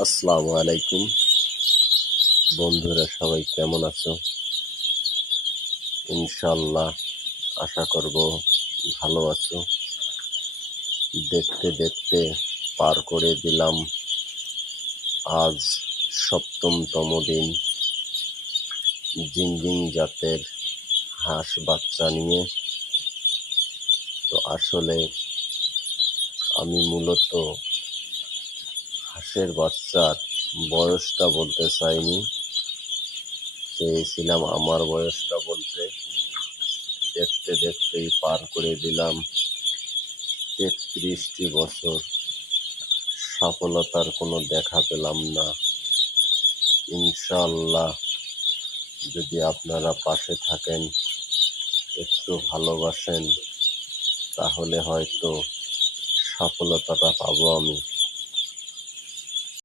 আসসালামু আলাইকুম বন্ধুরা, সবাই কেমন আছো? ইনশাআল্লাহ আশা করব ভালো আছো। দেখতে দেখতে পার করে দিলাম আজ ৭ম দিন জিঞ্জিং জাতের হাঁস বাচ্চা নিয়ে। তো আসলে আমি মূলত হাঁসের বাচ্চার বয়সটা বলতে চাইনি, চেয়েছিলাম আমার বয়সটা বলতে। দেখতে দেখতেই পার করে দিলাম ৩৩টি বছর। সফলতার কোনো দেখা পেলাম না। ইনশাআল্লাহ যদি আপনারা পাশে থাকেন, একটু ভালোবাসেন, তাহলে হয়তো সফলতাটা পাবো আমি।